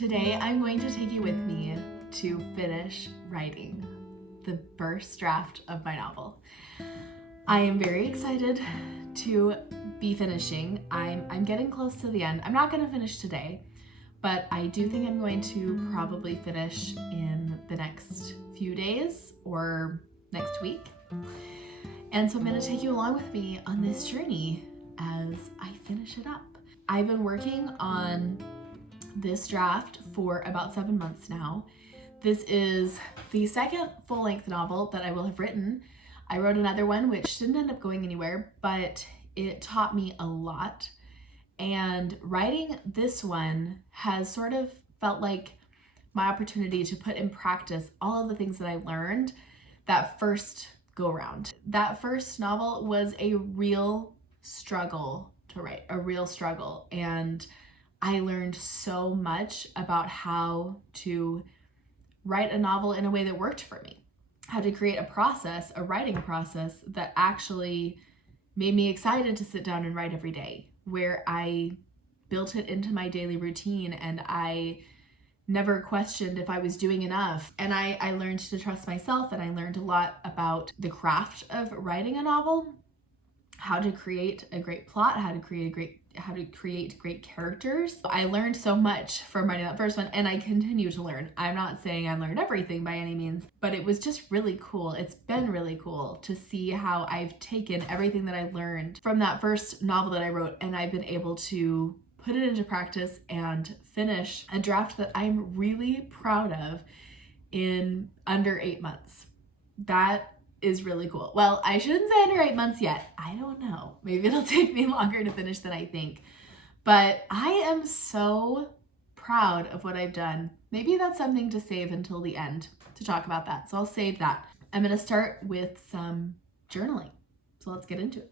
Today I'm going to take you with me to finish writing the first draft of my novel. I am very excited to be finishing. I'm getting close to the end. I'm not going to finish today, but I do think I'm going to probably finish in the next few days or next week. And so I'm going to take you along with me on this journey as I finish it up. I've been working on this draft for about 7 months now. This is the second full-length novel that I will have written. I wrote another one which didn't end up going anywhere, but it taught me a lot. And writing this one has sort of felt like my opportunity to put in practice all of the things that I learned that first go around. That first novel was a real struggle to write, a real struggle. And I learned so much about how to write a novel in a way that worked for me, how to create a process, a writing process that actually made me excited to sit down and write every day, where I built it into my daily routine and I never questioned if I was doing enough. And I learned to trust myself, and I learned a lot about the craft of writing a novel, how to create a great plot, how to create great characters. I learned so much from writing that first one, and I continue to learn. I'm not saying I learned everything by any means, but it was just really cool. It's been really cool to see how I've taken everything that I learned from that first novel that I wrote, and I've been able to put it into practice and finish a draft that I'm really proud of in under 8 months. That is really cool. Well, I shouldn't say under 8 months yet. I don't know. Maybe it'll take me longer to finish than I think. But I am so proud of what I've done. Maybe that's something to save until the end to talk about that. So I'll save that. I'm going to start with some journaling. So let's get into it.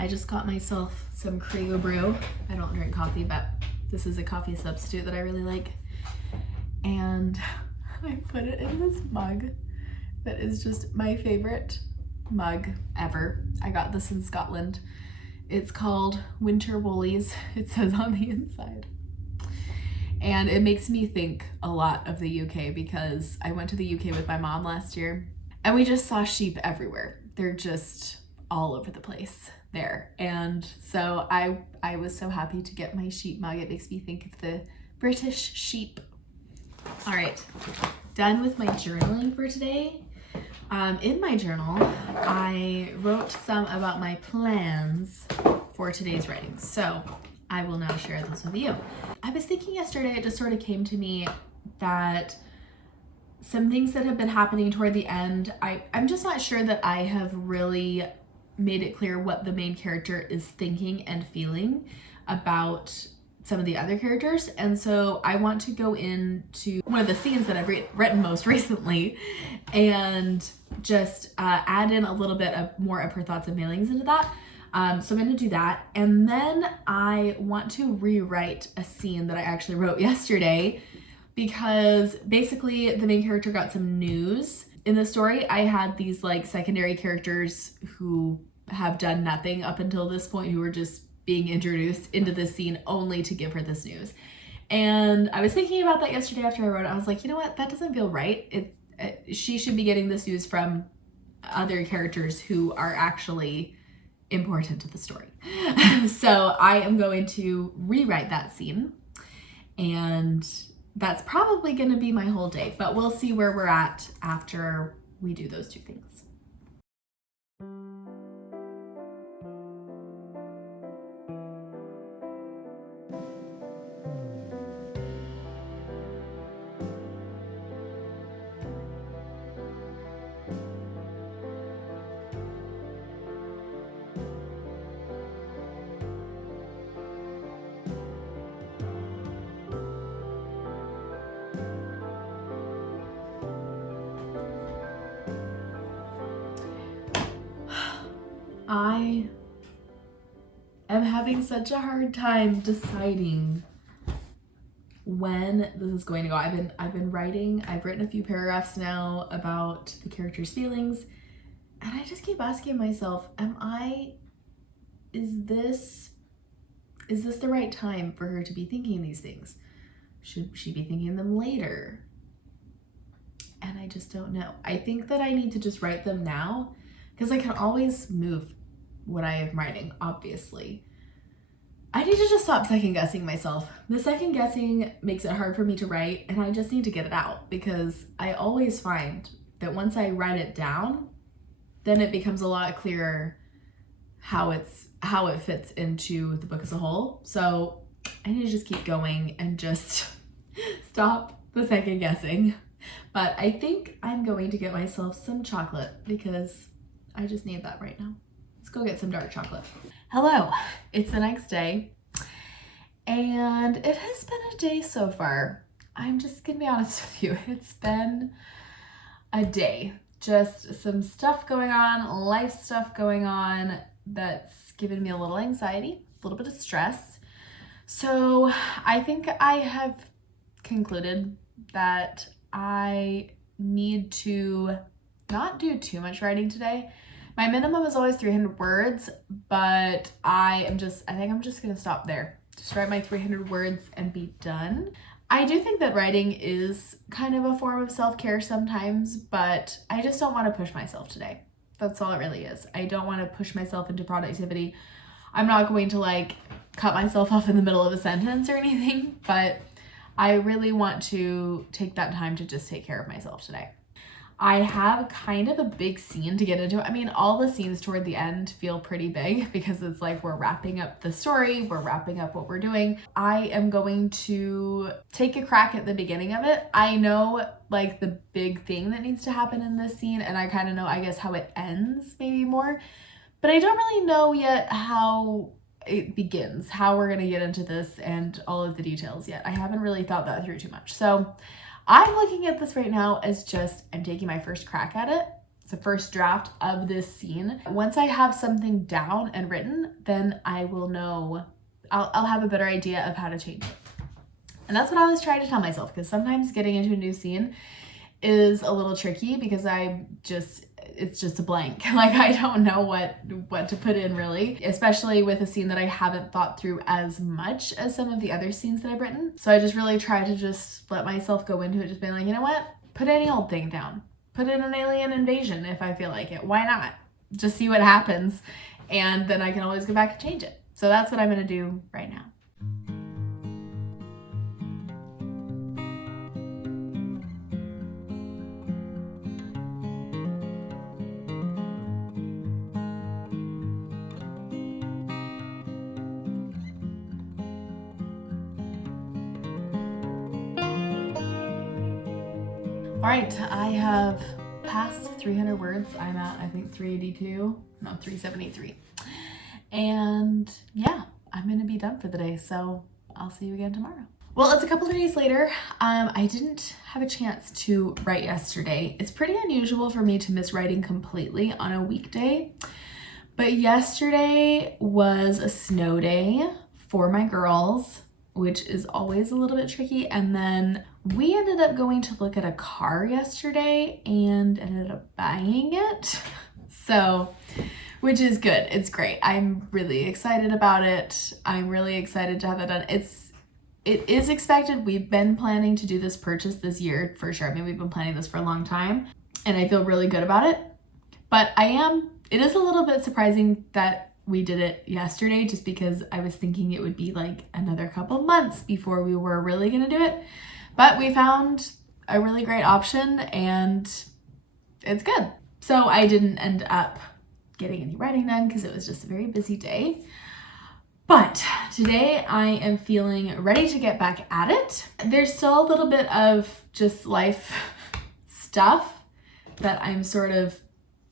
I just got myself some Creo Brew. I don't drink coffee, but this is a coffee substitute that I really like. And I put it in this mug that is just my favorite mug ever. I got this in Scotland. It's called Winter Woolies, it says on the inside. And it makes me think a lot of the UK because I went to the UK with my mom last year and we just saw sheep everywhere. They're just all over the place there. And so I was so happy to get my sheep mug. It makes me think of the British sheep. All right, done with my journaling for today. In my journal, I wrote some about my plans for today's writing. So I will now share this with you. I was thinking yesterday, it just sort of came to me that some things that have been happening toward the end, I'm just not sure that I have really made it clear what the main character is thinking and feeling about some of the other characters. And so I want to go into one of the scenes that I've written most recently and just add in a little bit of more of her thoughts and feelings into that. So I'm going to do that. And then I want to rewrite a scene that I actually wrote yesterday because basically the main character got some news. In the story, I had these like secondary characters who have done nothing up until this point, who were just being introduced into this scene only to give her this news. And I was thinking about that yesterday after I wrote it. I was like, you know what? That doesn't feel right. She should be getting this news from other characters who are actually important to the story. So I am going to rewrite that scene, and that's probably going to be my whole day, but we'll see where we're at after we do those two things. I am having such a hard time deciding when this is going to go. I've been writing. I've written a few paragraphs now about the character's feelings, and I just keep asking myself, is this the right time for her to be thinking these things? Should she be thinking them later? And I just don't know. I think that I need to just write them now, because I can always move what I am writing, obviously. I need to just stop second guessing myself. The second guessing makes it hard for me to write, and I just need to get it out, because I always find that once I write it down, then it becomes a lot clearer how it fits into the book as a whole. So I need to just keep going and just stop the second guessing. But I think I'm going to get myself some chocolate, because I just need that right now. Let's go get some dark chocolate. Hello, it's the next day, and it has been a day so far. I'm just gonna be honest with you. It's been a day. Just some stuff going on, life stuff going on that's given me a little anxiety, a little bit of stress. So I think I have concluded that I need to not do too much writing today. My minimum is always 300 words, but I think I'm just gonna stop there. Just write my 300 words and be done. I do think that writing is kind of a form of self-care sometimes, but I just don't want to push myself today. That's all it really is. I don't want to push myself into productivity. I'm not going to cut myself off in the middle of a sentence or anything, but I really want to take that time to just take care of myself today. I have kind of a big scene to get into. I mean, all the scenes toward the end feel pretty big, because it's like we're wrapping up the story, we're wrapping up what we're doing. I am going to take a crack at the beginning of it. I know the big thing that needs to happen in this scene, and I kind of know, I guess, how it ends maybe more, but I don't really know yet how it begins, how we're gonna get into this and all of the details yet. I haven't really thought that through too much. So I'm looking at this right now as just, I'm taking my first crack at it. It's a first draft of this scene. Once I have something down and written, then I will know, I'll have a better idea of how to change it. And that's what I was trying to tell myself, because sometimes getting into a new scene is a little tricky, because it's just a blank. I don't know what to put in, really, especially with a scene that I haven't thought through as much as some of the other scenes that I've written. So I just really try to just let myself go into it, just being like, you know what? Put any old thing down. Put in an alien invasion if I feel like it. Why not? Just see what happens, and then I can always go back and change it. So that's what I'm gonna do right now. All right, I have passed 300 words. I'm at, I think, 373. And yeah, I'm gonna be done for the day, so I'll see you again tomorrow. Well, it's a couple of days later. I didn't have a chance to write yesterday. It's pretty unusual for me to miss writing completely on a weekday, but yesterday was a snow day for my girls, which is always a little bit tricky. And then we ended up going to look at a car yesterday and ended up buying it. So, which is good. It's great. I'm really excited about it. I'm really excited to have it done. It is expected. We've been planning to do this purchase this year for sure. I mean, we've been planning this for a long time, and I feel really good about it. But it is a little bit surprising that we did it yesterday, just because I was thinking it would be another couple months before we were really gonna do it. But we found a really great option, and it's good. So I didn't end up getting any writing done because it was just a very busy day. But today I am feeling ready to get back at it. There's still a little bit of just life stuff that I'm sort of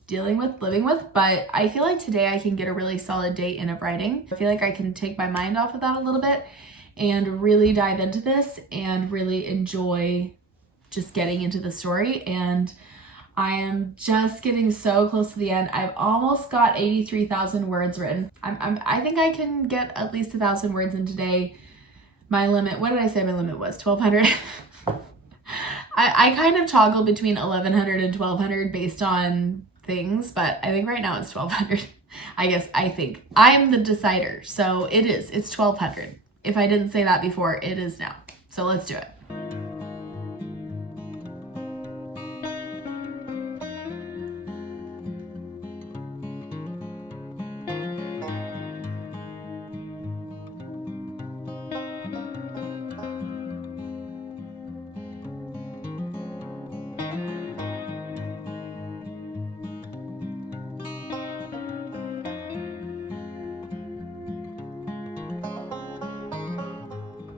dealing with, living with, but I feel like today I can get a really solid day in of writing. I feel like I can take my mind off of that a little bit and really dive into this and really enjoy just getting into the story. And I am just getting so close to the end. I've almost got 83,000 words written. I think I can get at least 1,000 words in today. My limit, what did I say my limit was? 1,200. I kind of toggle between 1,100 and 1,200 based on things, but I think right now it's 1,200. I think. I'm the decider, so it's 1,200. If I didn't say that before, it is now. So let's do it.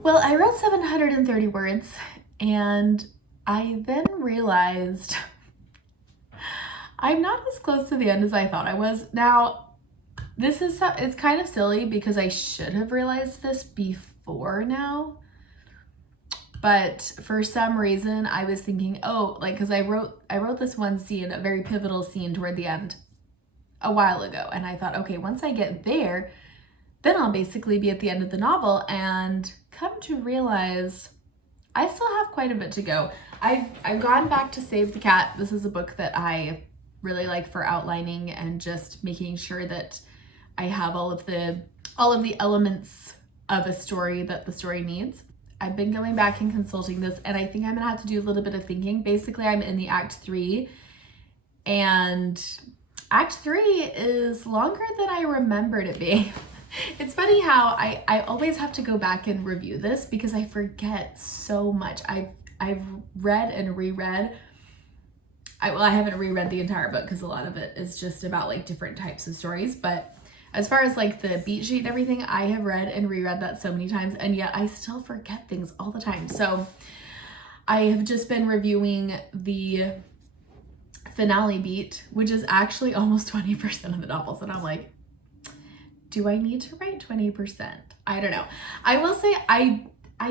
Well, I wrote 730 words, and I then realized I'm not as close to the end as I thought I was. Now, it's kind of silly because I should have realized this before now, but for some reason I was thinking, oh, like, because I wrote this one scene, a very pivotal scene toward the end a while ago, and I thought, okay, once I get there, then I'll basically be at the end of the novel, and come to realize I still have quite a bit to go. I've gone back to Save the Cat. This is a book that I really like for outlining and just making sure that I have all of the elements of a story that the story needs. I've been going back and consulting this, and I think I'm gonna have to do a little bit of thinking. Basically, I'm in the Act 3, and Act 3 is longer than I remembered it being. It's funny how I always have to go back and review this because I forget so much. I've read and reread. I haven't reread the entire book because a lot of it is just about like different types of stories. But as far as like the beat sheet and everything, I have read and reread that so many times, and yet I still forget things all the time. So I have just been reviewing the finale beat, which is actually almost 20% of the novels, and I'm like, do I need to write 20%? I don't know. I will say I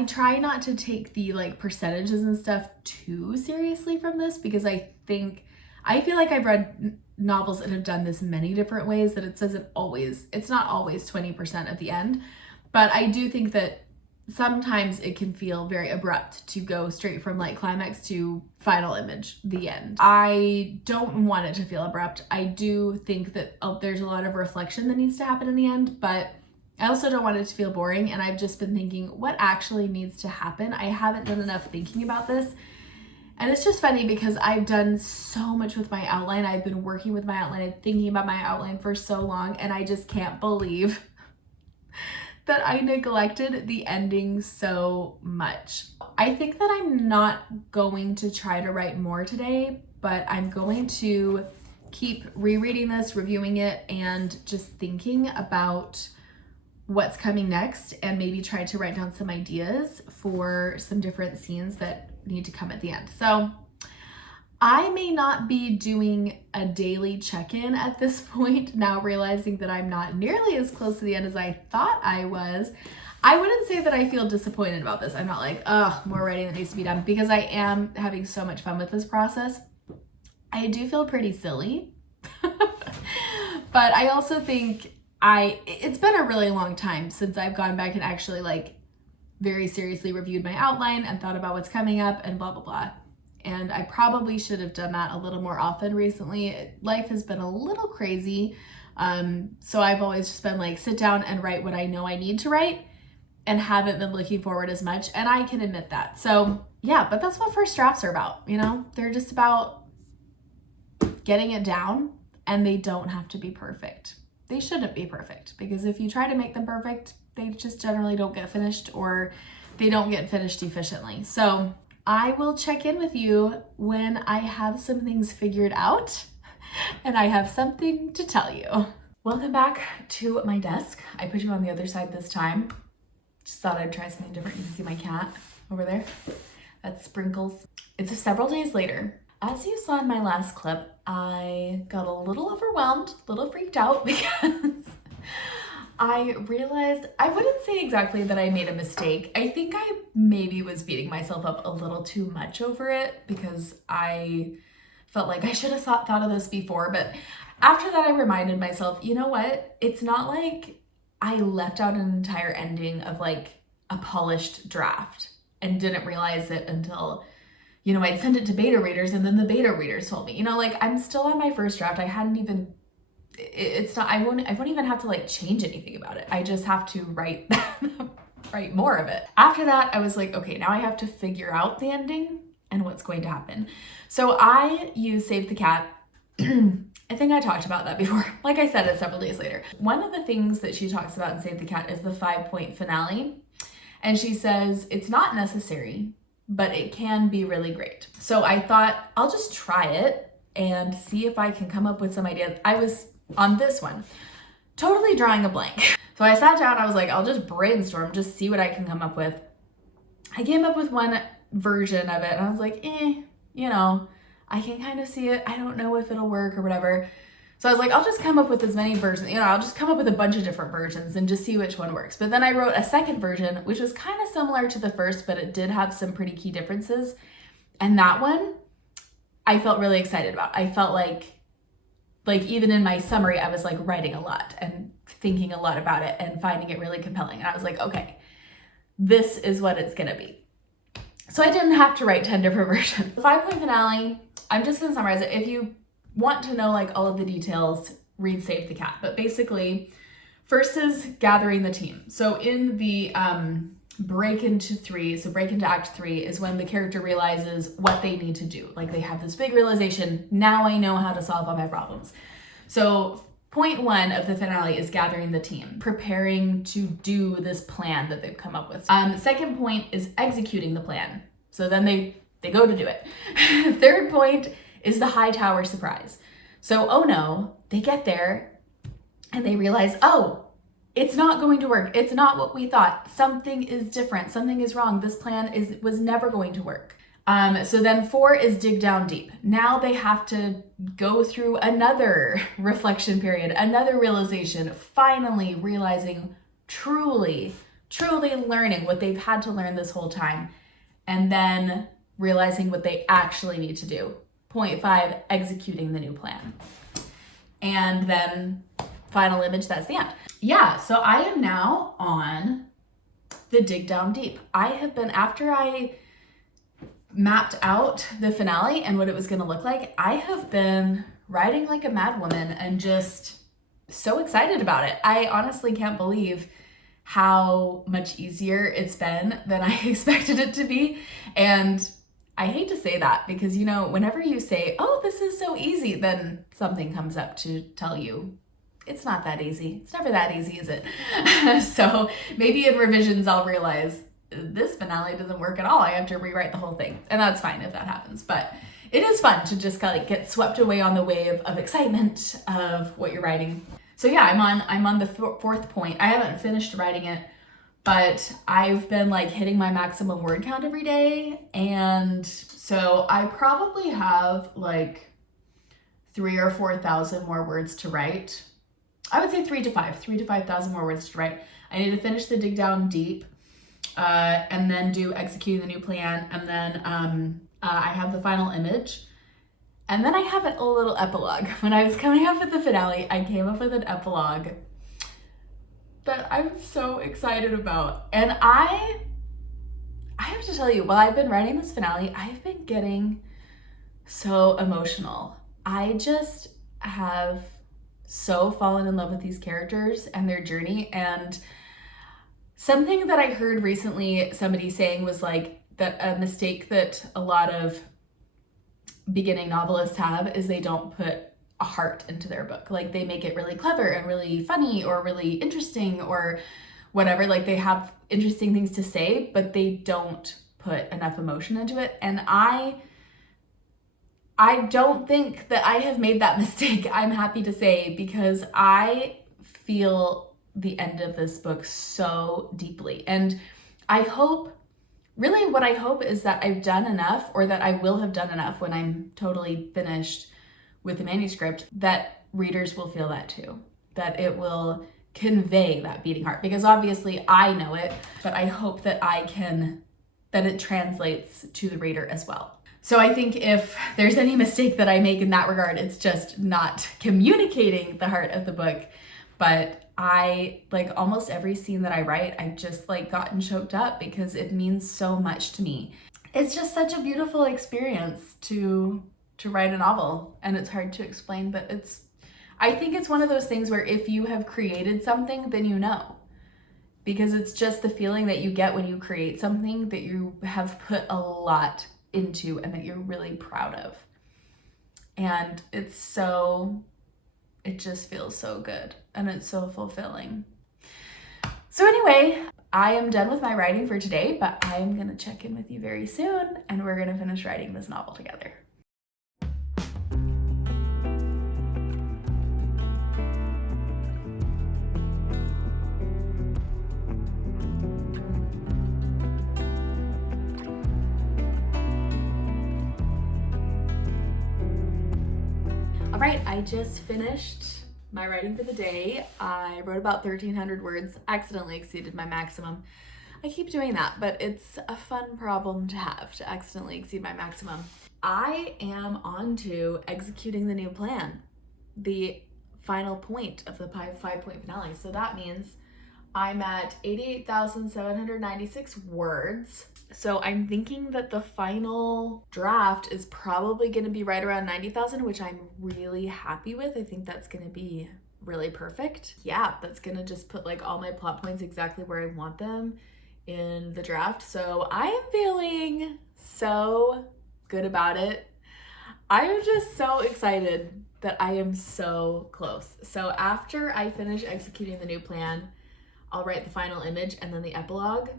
try not to take the like percentages and stuff too seriously from this because I feel like I've read novels that have done this many different ways that it's not always 20% at the end. But I do think that sometimes it can feel very abrupt to go straight from like climax to final image, the end. I don't want it to feel abrupt. I do think that there's a lot of reflection that needs to happen in the end, but I also don't want it to feel boring. And I've just been thinking what actually needs to happen. I haven't done enough thinking about this. And it's just funny because I've done so much with my outline. I've been working with my outline and thinking about my outline for so long, and I just can't believe that I neglected the ending so much. I think that I'm not going to try to write more today, but I'm going to keep rereading this, reviewing it, and just thinking about what's coming next, and maybe try to write down some ideas for some different scenes that need to come at the end. So I may not be doing a daily check-in at this point, now realizing that I'm not nearly as close to the end as I thought I was. I wouldn't say that I feel disappointed about this. I'm not like, oh, more writing that needs to be done, because I am having so much fun with this process. I do feel pretty silly, but I also think it's been a really long time since I've gone back and actually like very seriously reviewed my outline and thought about what's coming up and blah, blah, blah. And I probably should have done that a little more often recently. Life has been a little crazy. So I've always just been like, sit down and write what I know I need to write, and haven't been looking forward as much. And I can admit that. So yeah, but that's what first drafts are about. You know, they're just about getting it down, and they don't have to be perfect. They shouldn't be perfect, because if you try to make them perfect, they just generally don't get finished, or they don't get finished efficiently. So I will check in with you when I have some things figured out and I have something to tell you. Welcome back to my desk. I put you on the other side this time. Just thought I'd try something different. You can see my cat over there. That's Sprinkles. It's several days later. As you saw in my last clip, I got a little overwhelmed, a little freaked out, because I realized, I wouldn't say exactly that I made a mistake. I think I maybe was beating myself up a little too much over it, because I felt like I should have thought of this before. But after that, I reminded myself, you know what? It's not like I left out an entire ending of like a polished draft and didn't realize it until, you know, I'd send it to beta readers and then the beta readers told me, you know, like I'm still on my first draft. I hadn't even, it's not, I won't even have to like change anything about it. I just have to write more of it. After that, I was like, okay, now I have to figure out the ending and what's going to happen. So I use Save the Cat. I think I talked about that before. Like I said it several days later. One of the things that she talks about in Save the Cat is the 5-point finale. And she says, it's not necessary, but it can be really great. So I thought I'll just try it and see if I can come up with some ideas. I was on this one, totally drawing a blank. So I sat down, I was like, I'll just brainstorm, just see what I can come up with. I came up with one version of it and I was like, you know, I can kind of see it. I don't know if it'll work or whatever. So I was like, I'll just come up with as many versions, you know, I'll just come up with a bunch of different versions and just see which one works. But then I wrote a second version, which was kind of similar to the first, but it did have some pretty key differences. And that one, I felt really excited about. I felt like even in my summary, I was like writing a lot and thinking a lot about it and finding it really compelling. And I was like, okay, this is what it's gonna be. So I didn't have to write 10 different versions. The 5-point finale, I'm just gonna summarize it. If you want to know like all of the details, read Save the Cat. But basically, first is gathering the team. So in the break into Act 3 is when the character realizes what they need to do. Like they have this big realization, now I know how to solve all my problems. So point 1 of the finale is gathering the team, preparing to do this plan that they've come up with. Second point is executing the plan. So then they go to do it. Third point is the high tower surprise. So, oh no, they get there and they realize, oh, it's not going to work. It's not what we thought. Something is different. Something is wrong. This plan was never going to work. So then 4 is dig down deep. Now they have to go through another reflection period, another realization, finally realizing truly learning what they've had to learn this whole time, and then realizing what they actually need to do. Point 5, executing the new plan. And then final image, that's the end. Yeah, so I am now on the dig down deep. I have been, after I mapped out the finale and what it was gonna look like, I have been writing like a mad woman and just so excited about it. I honestly can't believe how much easier it's been than I expected it to be. And I hate to say that because, you know, whenever you say, oh, this is so easy, then something comes up to tell you it's not that easy. It's never that easy, is it? So maybe in revisions, I'll realize this finale doesn't work at all. I have to rewrite the whole thing. And that's fine if that happens. But it is fun to just kind of like get swept away on the wave of excitement of what you're writing. So yeah, I'm on the 4th point. I haven't finished writing it, but I've been like hitting my maximum word count every day. And so I probably have like 3,000 or 4,000 more words to write. I would say 3,000 to 5,000 more words to write. I need to finish the dig down deep and then do executing the new plan. And then I have the final image. And then I have a little epilogue. When I was coming up with the finale, I came up with an epilogue that I'm so excited about. And I have to tell you, while I've been writing this finale, I've been getting so emotional. I just have so fallen in love with these characters and their journey. And something that I heard recently somebody saying was like that a mistake that a lot of beginning novelists have is they don't put a heart into their book. Like they make it really clever and really funny or really interesting or whatever. Like they have interesting things to say, but they don't put enough emotion into it. And I don't think that I have made that mistake, I'm happy to say, because I feel the end of this book so deeply. And I hope, really what I hope is that I've done enough, or that I will have done enough when I'm totally finished with the manuscript, that readers will feel that too, that it will convey that beating heart. Because obviously I know it, but I hope that that it translates to the reader as well. So I think if there's any mistake that I make in that regard, it's just not communicating the heart of the book. But I, like, almost every scene that I write, I've just like gotten choked up because it means so much to me. It's just such a beautiful experience to write a novel, and it's hard to explain, but I think it's one of those things where if you have created something, then you know. Because it's just the feeling that you get when you create something that you have put a lot into and that you're really proud of. And it just feels so good and it's so fulfilling. So anyway, I am done with my writing for today, but I am gonna check in with you very soon and we're gonna finish writing this novel together. All right, I just finished my writing for the day. I wrote about 1,300 words, accidentally exceeded my maximum. I keep doing that, but it's a fun problem to have, to accidentally exceed my maximum. I am on to executing the new plan, the final point of the 5-point finale. So that means I'm at 88,796 words. So I'm thinking that the final draft is probably going to be right around 90,000, which I'm really happy with. I think that's going to be really perfect. Yeah, that's going to just put like all my plot points exactly where I want them in the draft. So I am feeling so good about it. I am just so excited that I am so close. So after I finish executing the new plan, I'll write the final image and then the epilogue.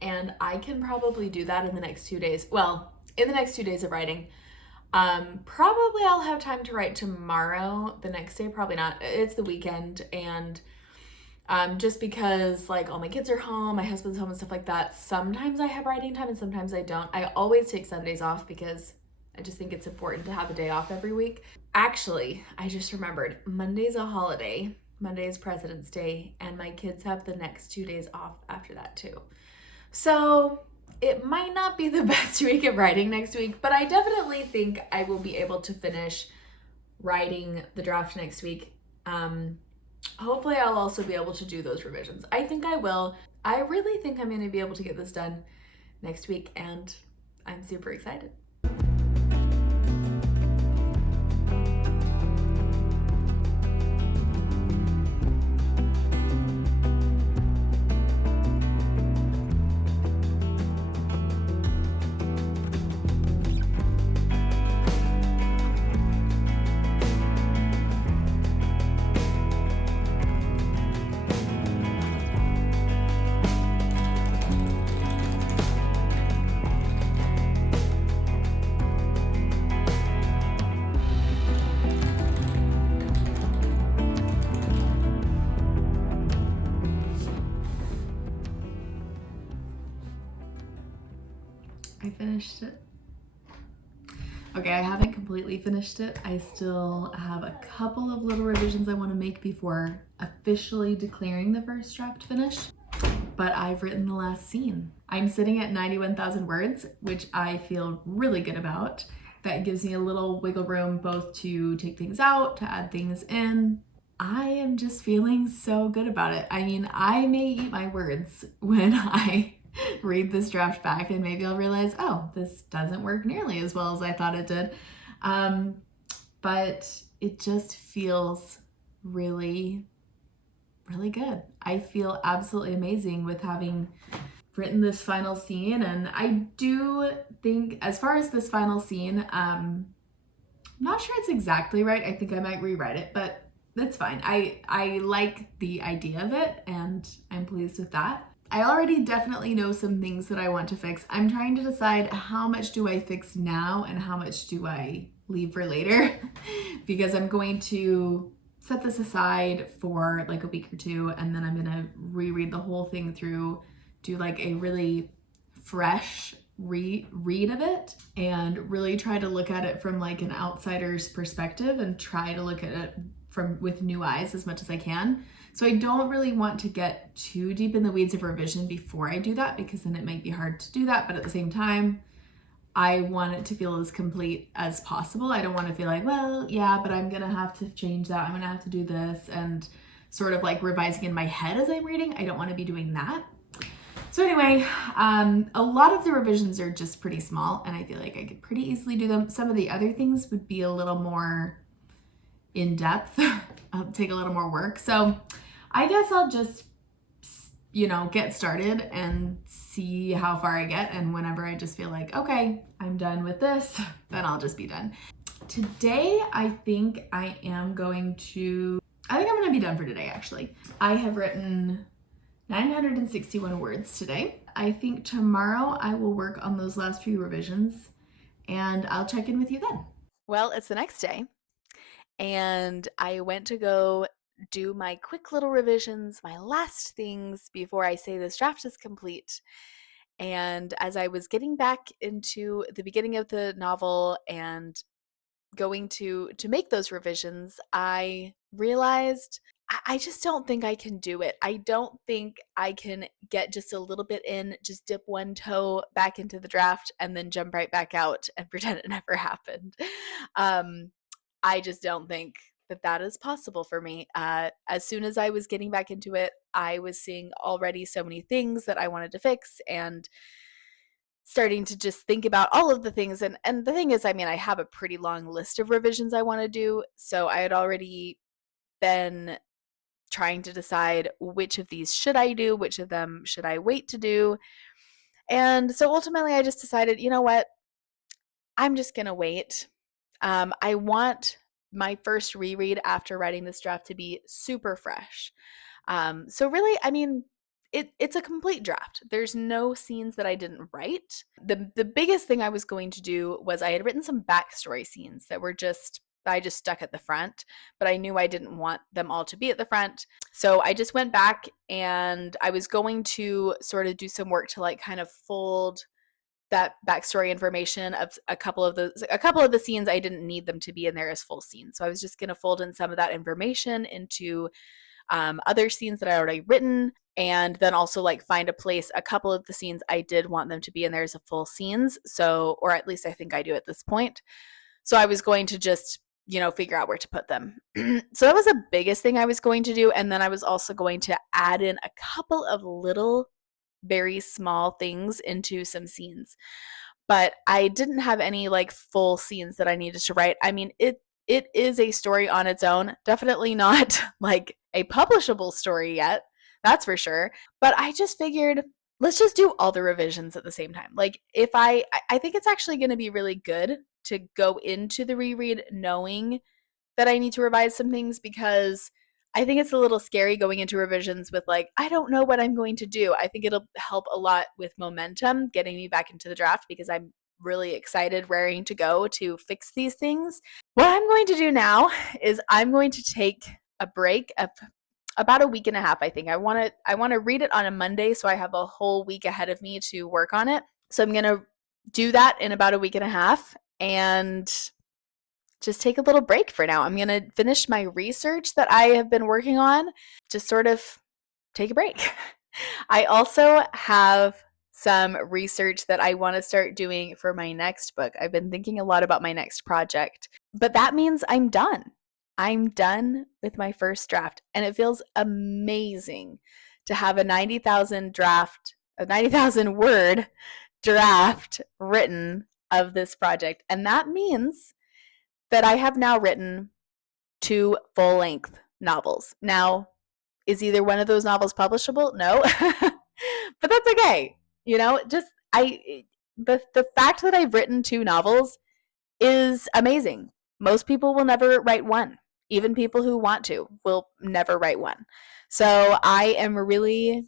And I can probably do that in the next 2 days. Well, in the next 2 days of writing. Probably I'll have time to write tomorrow. The next day, probably not. It's the weekend. And just because like all my kids are home, my husband's home and stuff like that, sometimes I have writing time and sometimes I don't. I always take Sundays off because I just think it's important to have a day off every week. Actually, I just remembered, Monday's a holiday. Monday is President's Day, and my kids have the next 2 days off after that too. So it might not be the best week of writing next week, but I definitely think I will be able to finish writing the draft next week. Hopefully I'll also be able to do those revisions. I think I will. I really think I'm going to be able to get this done next week, and I'm super excited. I finished it. Okay, I haven't completely finished it. I still have a couple of little revisions I want to make before officially declaring the first draft finished, but I've written the last scene. I'm sitting at 91,000 words, which I feel really good about. That gives me a little wiggle room both to take things out, to add things in. I am just feeling so good about it. I mean, I may eat my words when I read this draft back, and maybe I'll realize, oh, this doesn't work nearly as well as I thought it did. But it just feels really, really good. I feel absolutely amazing with having written this final scene. And I do think, as far as this final scene, I'm not sure it's exactly right. I think I might rewrite it, but that's fine. I like the idea of it, and I'm pleased with that. I already definitely know some things that I want to fix. I'm trying to decide how much do I fix now and how much do I leave for later because I'm going to set this aside for like a week or two, and then I'm gonna reread the whole thing through, do like a really fresh read of it, and really try to look at it from like an outsider's perspective and try to look at it with new eyes as much as I can. So I don't really want to get too deep in the weeds of revision before I do that, because then it might be hard to do that. But at the same time, I want it to feel as complete as possible. I don't want to feel like, well, yeah, but I'm gonna have to change that. I'm gonna have to do this, and sort of like revising in my head as I'm reading. I don't want to be doing that. So anyway, a lot of the revisions are just pretty small, and I feel like I could pretty easily do them. Some of the other things would be a little more in depth, take a little more work. So I guess I'll just, get started and see how far I get. And whenever I just feel like, okay, I'm done with this, then I'll just be done. Today, I think I'm going to be done for today, actually. I have written 961 words today. I think tomorrow I will work on those last few revisions, and I'll check in with you then. Well, it's the next day, and I went to go do my quick little revisions, my last things before I say this draft is complete. And as I was getting back into the beginning of the novel and going to make those revisions, I realized I just don't think I can do it. I don't think I can get just a little bit in, just dip one toe back into the draft and then jump right back out and pretend it never happened. I just don't think that is possible for me. As soon as I was getting back into it, I was seeing already so many things that I wanted to fix and starting to just think about all of the things. And the thing is, I mean, I have a pretty long list of revisions I want to do. So I had already been trying to decide which of these should I do, which of them should I wait to do. And so ultimately, I just decided, you know what? I'm just going to wait. I want my first reread after writing this draft to be super fresh. So really, I mean, it's a complete draft. There's no scenes that I didn't write. The biggest thing I was going to do was I had written some backstory scenes that were I just stuck at the front, but I knew I didn't want them all to be at the front. So I just went back and I was going to sort of do some work to like kind of fold that backstory information of a couple of the scenes. I didn't need them to be in there as full scenes. So I was just going to fold in some of that information into other scenes that I already written, and then also like find a couple of the scenes I did want them to be in there as a full scenes. So, or at least I think I do at this point. So I was going to just, figure out where to put them. So that was the biggest thing I was going to do. And then I was also going to add in a couple of little, very small things into some scenes. But I didn't have any like full scenes that I needed to write. I mean, it is a story on its own. Definitely not like a publishable story yet. That's for sure. But I just figured let's just do all the revisions at the same time. Like if I think it's actually going to be really good to go into the reread knowing that I need to revise some things, because I think it's a little scary going into revisions with like, I don't know what I'm going to do. I think it'll help a lot with momentum, getting me back into the draft, because I'm really excited, raring to go to fix these things. What I'm going to do now is I'm going to take a break of about a week and a half. I think I want to read it on a Monday, so I have a whole week ahead of me to work on it. So I'm going to do that in about a week and a half and just take a little break for now. I'm going to finish my research that I have been working on, just sort of take a break. I also have some research that I want to start doing for my next book. I've been thinking a lot about my next project, but that means I'm done. I'm done with my first draft, and it feels amazing to have a 90,000 word draft written of this project. And that means that I have now written 2 full-length novels. Now, is either one of those novels publishable? No. But that's okay. The fact that I've written 2 novels is amazing. Most people will never write one. Even people who want to will never write one. So I am really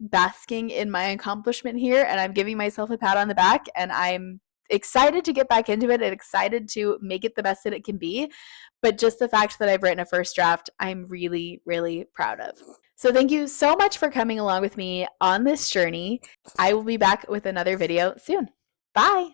basking in my accomplishment here, and I'm giving myself a pat on the back, and I'm excited to get back into it and excited to make it the best that it can be. But just the fact that I've written a first draft, I'm really, really proud of. So thank you so much for coming along with me on this journey. I will be back with another video soon. Bye.